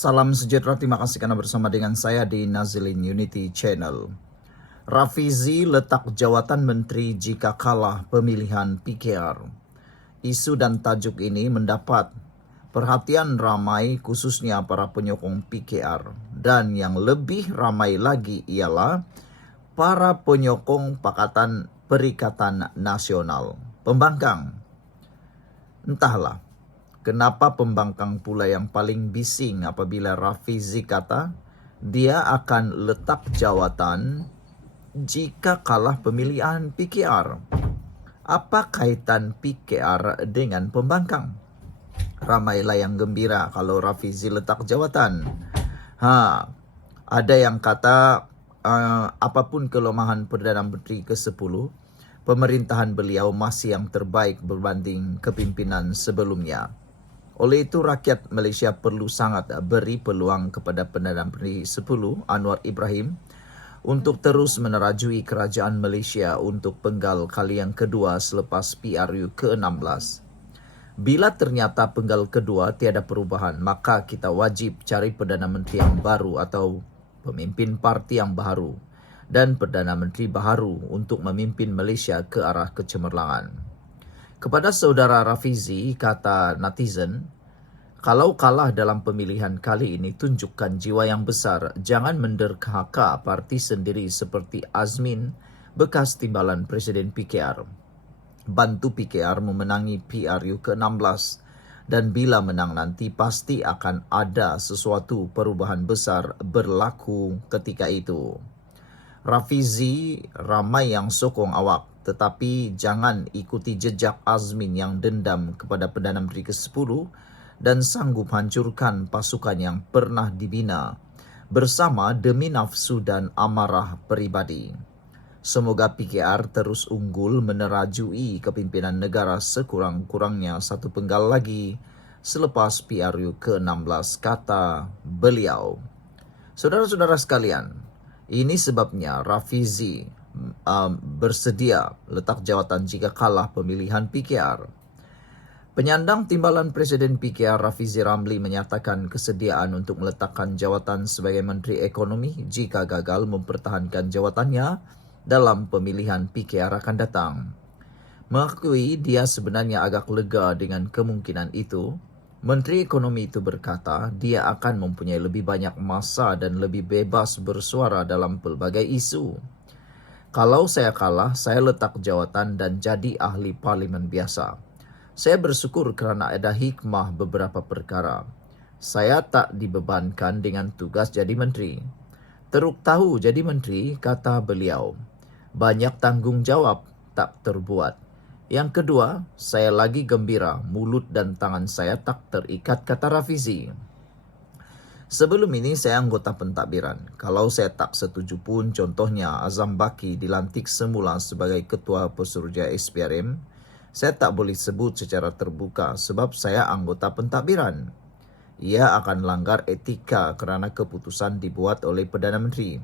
Salam sejahtera, terima kasih karena bersama dengan saya di Nazilin Unity Channel. Rafizi letak jawatan menteri jika kalah pemilihan PKR. Isu dan tajuk ini mendapat perhatian ramai khususnya para penyokong PKR. Dan yang lebih ramai lagi ialah para penyokong Pakatan Perikatan Nasional, pembangkang. Entahlah, kenapa pembangkang pula yang paling bising apabila Rafizi kata dia akan letak jawatan jika kalah pemilihan PKR. Apa kaitan PKR dengan pembangkang? Ramailah yang gembira kalau Rafizi letak jawatan. Ada yang kata apapun kelemahan Perdana Menteri ke-10, pemerintahan beliau masih yang terbaik berbanding kepimpinan sebelumnya. Oleh itu rakyat Malaysia perlu sangat beri peluang kepada Perdana Menteri 10 Anwar Ibrahim untuk terus menerajui kerajaan Malaysia untuk penggal kali yang kedua selepas PRU ke-16. Bila ternyata penggal kedua tiada perubahan, maka kita wajib cari Perdana Menteri yang baru atau pemimpin parti yang baru dan Perdana Menteri baru untuk memimpin Malaysia ke arah kecemerlangan. Kepada saudara Rafizi, kata netizen, kalau kalah dalam pemilihan kali ini, tunjukkan jiwa yang besar. Jangan menderhaka parti sendiri seperti Azmin, bekas timbalan Presiden PKR. Bantu PKR memenangi PRU ke-16. Dan bila menang nanti, pasti akan ada sesuatu perubahan besar berlaku ketika itu. Rafizi, ramai yang sokong awak, tetapi jangan ikuti jejak Azmin yang dendam kepada Perdana Menteri ke-10 dan sanggup hancurkan pasukan yang pernah dibina bersama demi nafsu dan amarah peribadi. Semoga PKR terus unggul menerajui kepimpinan negara sekurang-kurangnya satu penggal lagi selepas PRU ke-16, kata beliau. Saudara-saudara sekalian, ini sebabnya Rafizi bersedia letak jawatan jika kalah pemilihan PKR. Penyandang timbalan Presiden PKR Rafizi Ramli menyatakan kesediaan untuk meletakkan jawatan sebagai Menteri Ekonomi jika gagal mempertahankan jawatannya dalam pemilihan PKR akan datang. Mengakui dia sebenarnya agak lega dengan kemungkinan itu, Menteri Ekonomi itu berkata dia akan mempunyai lebih banyak masa dan lebih bebas bersuara dalam pelbagai isu. Kalau saya kalah, saya letak jawatan dan jadi ahli parlimen biasa. Saya bersyukur kerana ada hikmah beberapa perkara. Saya tak dibebankan dengan tugas jadi menteri. Teruk tahu jadi menteri, kata beliau. Banyak tanggungjawab tak terbuat. Yang kedua, saya lagi gembira, mulut dan tangan saya tak terikat, kata Rafizi. Sebelum ini saya anggota pentadbiran. Kalau saya tak setuju pun, contohnya Azam Baki dilantik semula sebagai Ketua Pesuruhjaya SPRM, saya tak boleh sebut secara terbuka sebab saya anggota pentadbiran. Ia akan langgar etika kerana keputusan dibuat oleh Perdana Menteri.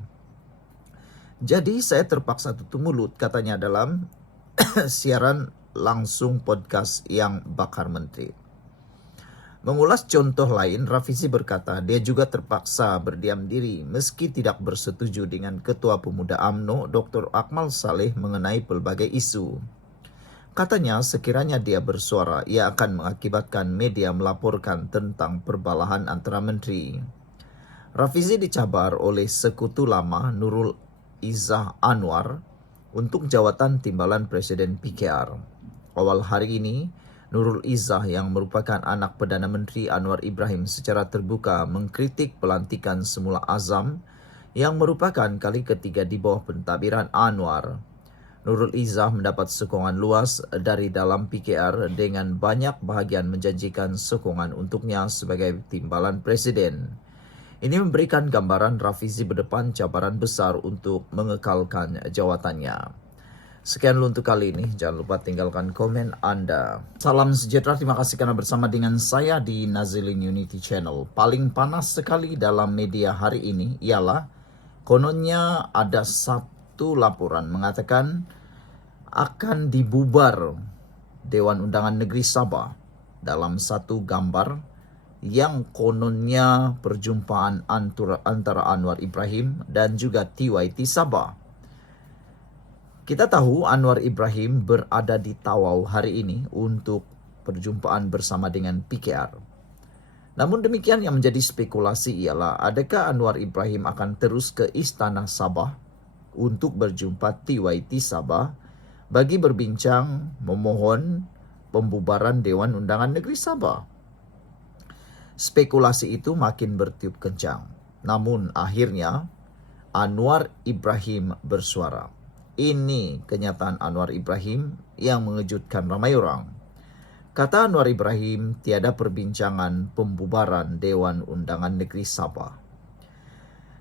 Jadi saya terpaksa tutup mulut, katanya dalam siaran langsung podcast yang bakar menteri. Mengulas contoh lain, Rafizi berkata dia juga terpaksa berdiam diri meski tidak bersetuju dengan Ketua Pemuda UMNO Dr. Akmal Saleh mengenai pelbagai isu. Katanya sekiranya dia bersuara, ia akan mengakibatkan media melaporkan tentang perbalahan antara menteri. Rafizi dicabar oleh sekutu lama Nurul Izzah Anwar untuk jawatan timbalan Presiden PKR. Awal hari ini, Nurul Izzah yang merupakan anak Perdana Menteri Anwar Ibrahim secara terbuka mengkritik pelantikan semula Azam yang merupakan kali ketiga di bawah pentadbiran Anwar. Nurul Izzah mendapat sokongan luas dari dalam PKR dengan banyak bahagian menjanjikan sokongan untuknya sebagai timbalan Presiden. Ini memberikan gambaran Rafizi berdepan cabaran besar untuk mengekalkan jawatannya. Sekian dulu untuk kali ini. Jangan lupa tinggalkan komen Anda. Salam sejahtera. Terima kasih karena bersama dengan saya di Nazilin Unity Channel. Paling panas sekali dalam media hari ini ialah kononnya ada satu laporan mengatakan akan dibubar Dewan Undangan Negeri Sabah dalam satu gambar yang kononnya perjumpaan antara Anwar Ibrahim dan juga TYT Sabah. Kita tahu Anwar Ibrahim berada di Tawau hari ini untuk perjumpaan bersama dengan PKR. Namun demikian, yang menjadi spekulasi ialah adakah Anwar Ibrahim akan terus ke Istana Sabah untuk berjumpa TYT Sabah bagi berbincang memohon pembubaran Dewan Undangan Negeri Sabah. Spekulasi itu makin bertiup kencang. Namun akhirnya Anwar Ibrahim bersuara. Ini kenyataan Anwar Ibrahim yang mengejutkan ramai orang. Kata Anwar Ibrahim, tiada perbincangan pembubaran Dewan Undangan Negeri Sabah.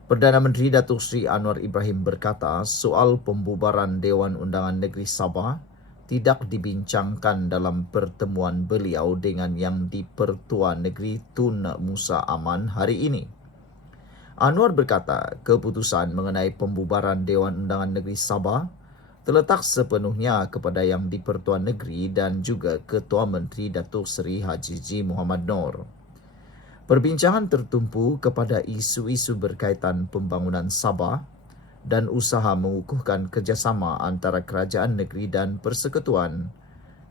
Perdana Menteri Datuk Seri Anwar Ibrahim berkata soal pembubaran Dewan Undangan Negeri Sabah tidak dibincangkan dalam pertemuan beliau dengan Yang di-Pertua Negeri Tun Musa Aman hari ini. Anwar berkata keputusan mengenai pembubaran Dewan Undangan Negeri Sabah terletak sepenuhnya kepada Yang di-Pertua Negeri dan juga Ketua Menteri Datuk Seri Haji G. Muhammad Noor. Perbincangan tertumpu kepada isu-isu berkaitan pembangunan Sabah dan usaha mengukuhkan kerjasama antara kerajaan negeri dan persekutuan,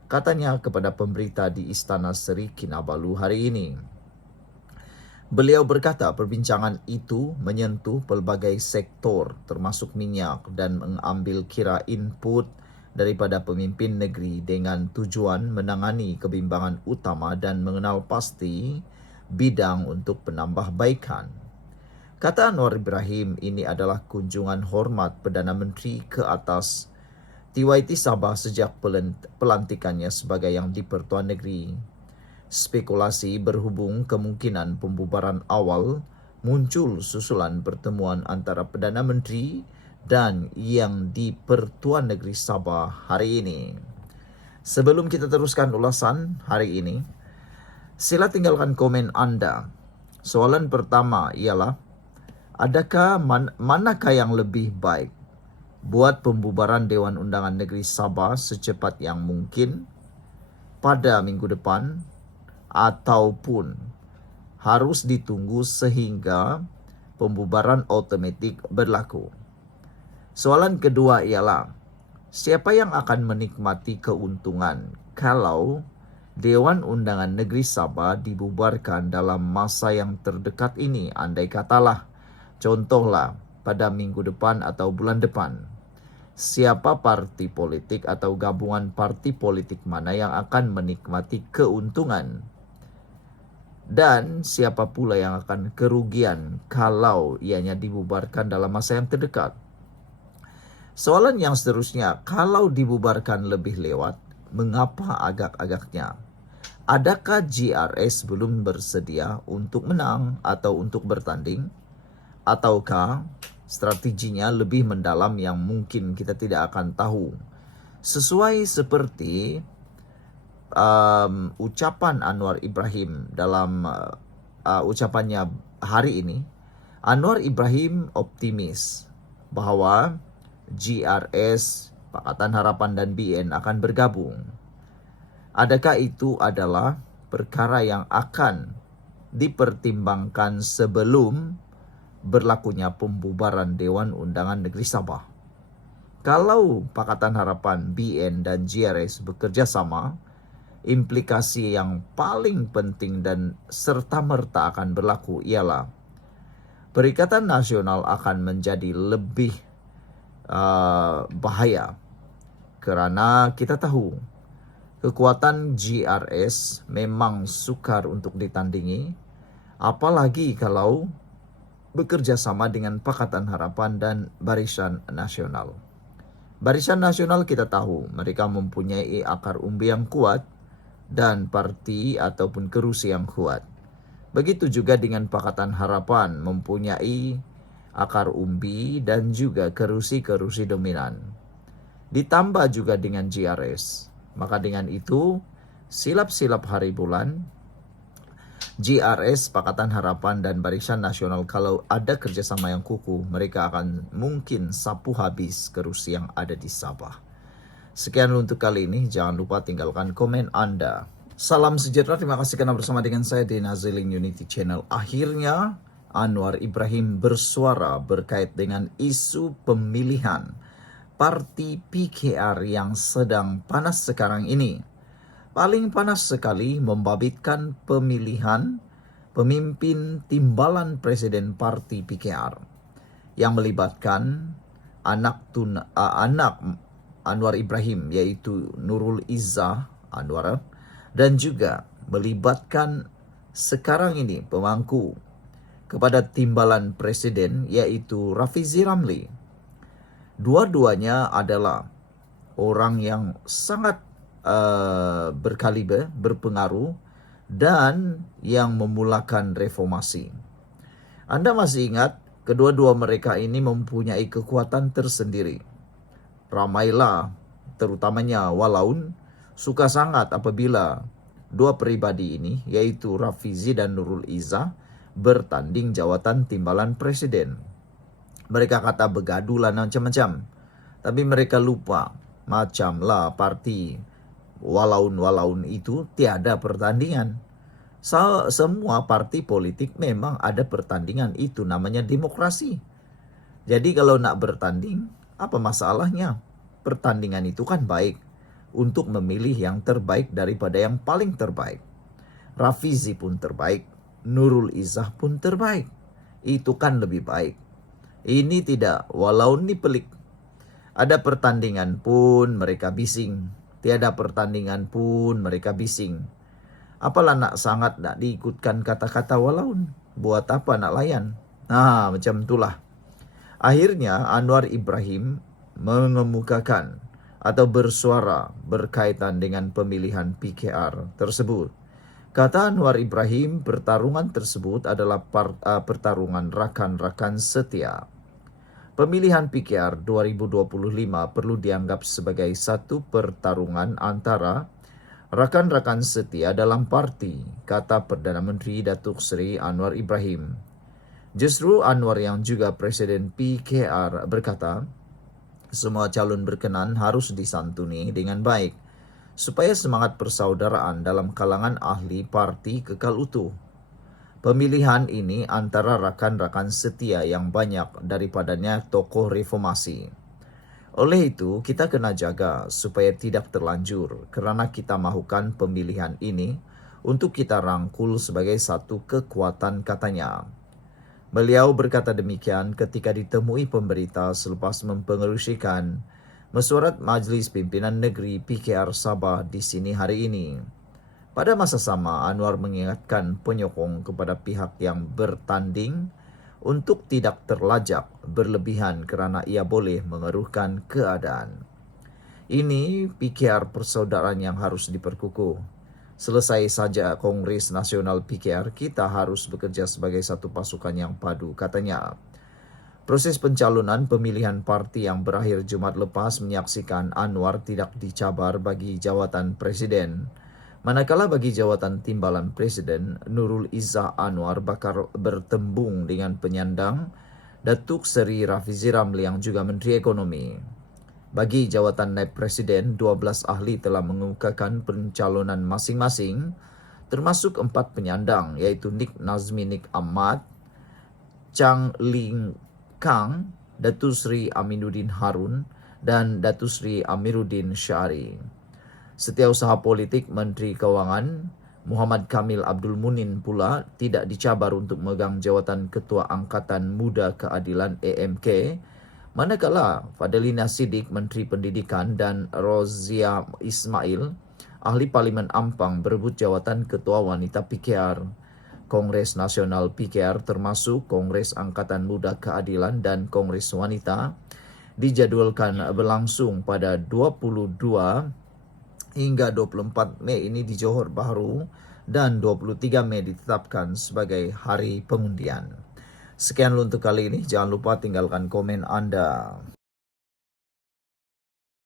katanya kepada pemberita di Istana Seri Kinabalu hari ini. Beliau berkata perbincangan itu menyentuh pelbagai sektor termasuk minyak dan mengambil kira input daripada pemimpin negeri dengan tujuan menangani kebimbangan utama dan mengenal pasti bidang untuk penambahbaikan. Kata Anwar Ibrahim, ini adalah kunjungan hormat Perdana Menteri ke atas TYT Sabah sejak pelantikannya sebagai Yang di-Pertua Negeri. Spekulasi berhubung kemungkinan pembubaran awal muncul susulan pertemuan antara Perdana Menteri dan Yang di-Pertua Negeri Sabah hari ini. Sebelum kita teruskan ulasan hari ini, sila tinggalkan komen anda. Soalan pertama ialah, adakah manakah yang lebih baik? Buat pembubaran Dewan Undangan Negeri Sabah secepat yang mungkin pada minggu depan ataupun harus ditunggu sehingga pembubaran otomatik berlaku? Soalan kedua ialah, siapa yang akan menikmati keuntungan kalau Dewan Undangan Negeri Sabah dibubarkan dalam masa yang terdekat ini? Andai katalah, contohlah pada minggu depan atau bulan depan, siapa parti politik atau gabungan parti politik mana yang akan menikmati keuntungan? Dan siapa pula yang akan kerugian kalau ianya dibubarkan dalam masa yang terdekat? Soalan yang seterusnya, kalau dibubarkan lebih lewat, mengapa agak-agaknya? Adakah GRS belum bersedia untuk menang atau untuk bertanding? Ataukah strateginya lebih mendalam yang mungkin kita tidak akan tahu? Sesuai seperti ucapan Anwar Ibrahim dalam ucapannya hari ini, Anwar Ibrahim optimis bahawa GRS, Pakatan Harapan dan BN akan bergabung. Adakah itu adalah perkara yang akan dipertimbangkan sebelum berlakunya pembubaran Dewan Undangan Negeri Sabah? Kalau Pakatan Harapan, BN dan GRS bekerja sama, implikasi yang paling penting dan serta-merta akan berlaku ialah Perikatan Nasional akan menjadi lebih bahaya, kerana kita tahu kekuatan GRS memang sukar untuk ditandingi, apalagi kalau bekerja sama dengan Pakatan Harapan dan Barisan Nasional. Barisan Nasional kita tahu mereka mempunyai akar umbi yang kuat dan parti ataupun kerusi yang kuat. Begitu juga dengan Pakatan Harapan mempunyai akar umbi dan juga kerusi-kerusi dominan. Ditambah juga dengan GRS. Maka dengan itu, silap-silap hari bulan, GRS, Pakatan Harapan dan Barisan Nasional kalau ada kerjasama yang kukuh, mereka akan mungkin sapu habis kerusi yang ada di Sabah. Sekian untuk kali ini, jangan lupa tinggalkan komen anda. Salam sejahtera, terima kasih karena bersama dengan saya di Nazaling Unity Channel. Akhirnya Anwar Ibrahim bersuara berkait dengan isu pemilihan parti PKR yang sedang panas sekarang ini. Paling panas sekali membabitkan pemilihan pemimpin timbalan presiden parti PKR yang melibatkan anak Anwar Ibrahim, yaitu Nurul Izzah Anwar, dan juga melibatkan sekarang ini pemangku kepada timbalan presiden, yaitu Rafizi Ramli. Dua-duanya adalah orang yang sangat berkaliber, berpengaruh, dan yang memulakan reformasi. Anda masih ingat, kedua-dua mereka ini mempunyai kekuatan tersendiri. Ramailah, terutamanya Walaun, suka sangat apabila dua pribadi ini, yaitu Rafizi dan Nurul Izzah, bertanding jawatan timbalan presiden. Mereka kata begaduh lah macam-macam. Tapi mereka lupa, macamlah parti Walaun itu tiada pertandingan. Semua parti politik memang ada pertandingan, itu namanya demokrasi. Jadi kalau nak bertanding, apa masalahnya? Pertandingan itu kan baik untuk memilih yang terbaik daripada yang paling terbaik. Rafizi pun terbaik, Nurul Izzah pun terbaik. Itu kan lebih baik. Ini tidak, Walaun ini pelik. Ada pertandingan pun mereka bising. Tiada pertandingan pun mereka bising. Apalah nak sangat nak diikutkan kata-kata Walaun. Buat apa nak layan? Nah, macam itulah. Akhirnya Anwar Ibrahim mengemukakan atau bersuara berkaitan dengan pemilihan PKR tersebut. Kata Anwar Ibrahim, pertarungan tersebut adalah pertarungan rakan-rakan setia. Pemilihan PKR 2025 perlu dianggap sebagai satu pertarungan antara rakan-rakan setia dalam parti, kata Perdana Menteri Datuk Seri Anwar Ibrahim. Justru Anwar yang juga Presiden PKR berkata, semua calon berkenan harus disantuni dengan baik, supaya semangat persaudaraan dalam kalangan ahli parti kekal utuh. Pemilihan ini antara rakan-rakan setia yang banyak daripadanya tokoh reformasi. Oleh itu, kita kena jaga supaya tidak terlanjur kerana kita mahukan pemilihan ini untuk kita rangkul sebagai satu kekuatan, katanya. Beliau berkata demikian ketika ditemui pemberita selepas mempengerusikan mesyuarat Majlis Pimpinan Negeri PKR Sabah di sini hari ini. Pada masa sama, Anwar mengingatkan penyokong kepada pihak yang bertanding untuk tidak terlajak berlebihan kerana ia boleh mengeruhkan keadaan. Ini PKR persaudaraan yang harus diperkukuh. Selesai saja Kongres Nasional PKR, kita harus bekerja sebagai satu pasukan yang padu, katanya. Proses pencalonan pemilihan parti yang berakhir Jumat lepas menyaksikan Anwar tidak dicabar bagi jawatan presiden. Manakala bagi jawatan timbalan presiden, Nurul Izzah Anwar bakal bertembung dengan penyandang Datuk Seri Rafizi Ramli yang juga Menteri Ekonomi. Bagi jawatan naib presiden, 12 ahli telah mengemukakan pencalonan masing-masing, termasuk 4 penyandang, iaitu Nik Nazmi Nik Ahmad, Chang Ling Kang, Datuk Seri Aminuddin Harun, dan Datuk Seri Amiruddin Syari. Setiausaha politik Menteri Kewangan Muhammad Kamil Abdul Munin pula tidak dicabar untuk memegang jawatan Ketua Angkatan Muda Keadilan AMK, manakala Fadlina Siddiq Menteri Pendidikan dan Rozia Ismail Ahli Parlimen Ampang berebut jawatan Ketua Wanita PKR. Kongres Nasional PKR termasuk Kongres Angkatan Muda Keadilan dan Kongres Wanita dijadwalkan berlangsung pada 22 hingga 24 Mei ini di Johor Bahru, dan 23 Mei ditetapkan sebagai hari pengundian. Sekian untuk kali ini, jangan lupa tinggalkan komen Anda.